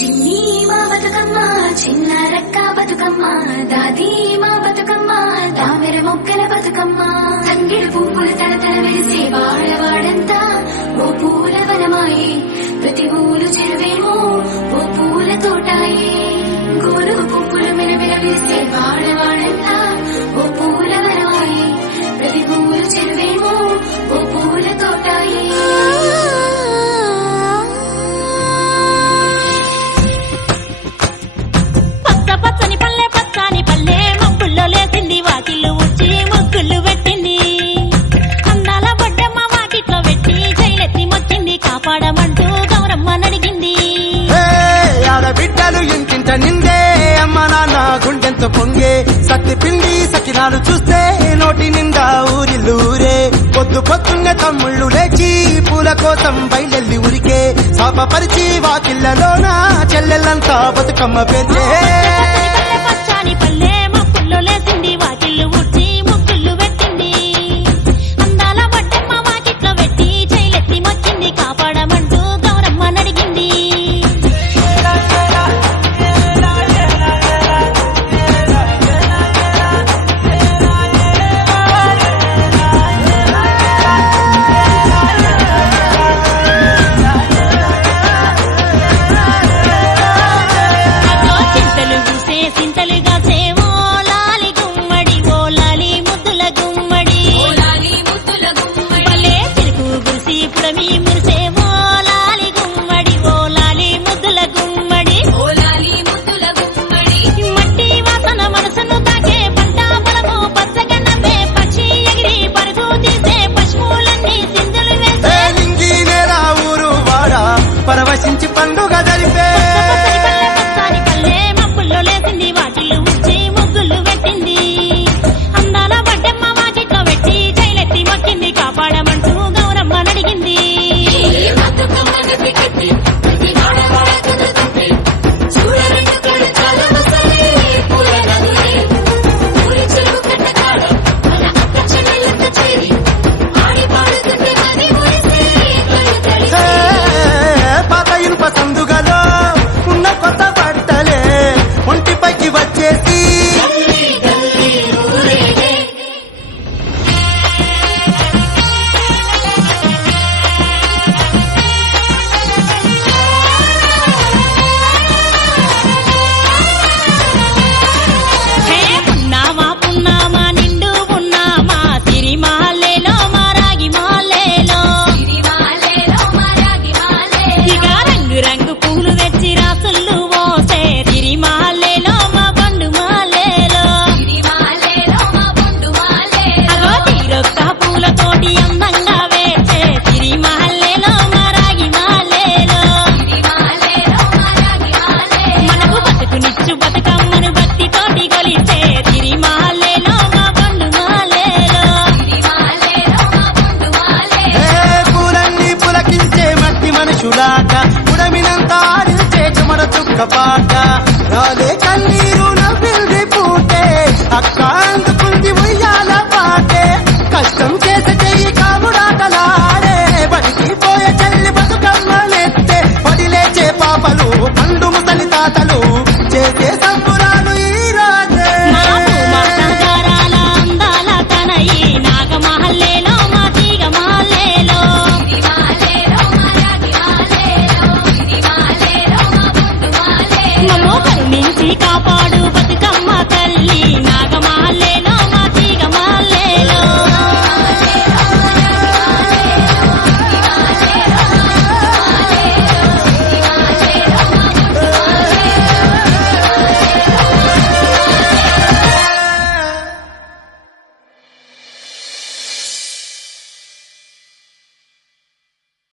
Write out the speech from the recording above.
చిన్ని మా బతుకమ్మ చిన్న రక్క బతుకమ్మ దాది మా బతుకమ్మ దామెర మొక్కల బతుకమ్మ తంగిడు పువ్వులు తలతల వెలిసే వాడవాడంతా ఓ పూల వనమాయే ప్రతి ఊలు చెరువేమో ఓ పూల తోటాయే గోరు పువ్వులు మెలమెల వెలిసే వాడవాడంతా ఓ పూల వనమాయే ప్రతి ఊలు చెరువేమో ఓ పూల తోటాయే పచ్చని పల్లె పచ్చని పల్లె మబ్బుల్లో లేసింది వాకిళ్ళు ఉచ్చి ముగ్గులు పెట్టింది అందాల బొడ్డమ్మ వాకిట్లో పెట్టి జైలెత్తి మొచ్చింది కాపాడమంటూ గౌరమ్మ నడిగింది ఆడబిడ్డలు ఇంటింట నిందే అమ్మ నాన్న గుండెంతో పొంగే సత్తి పిండి సకినాలు చూస్తే నోటి నిండా ఊరిల్లూరే పొద్దు పొద్దున్నే తమ్ముళ్ళు లేచి పూల కోసం బయలెల్లి ఉరికే శాపపరిచి వాకిళ్లలోన చెల్లెళ్ళంతా బతుకమ్మ పేర్చే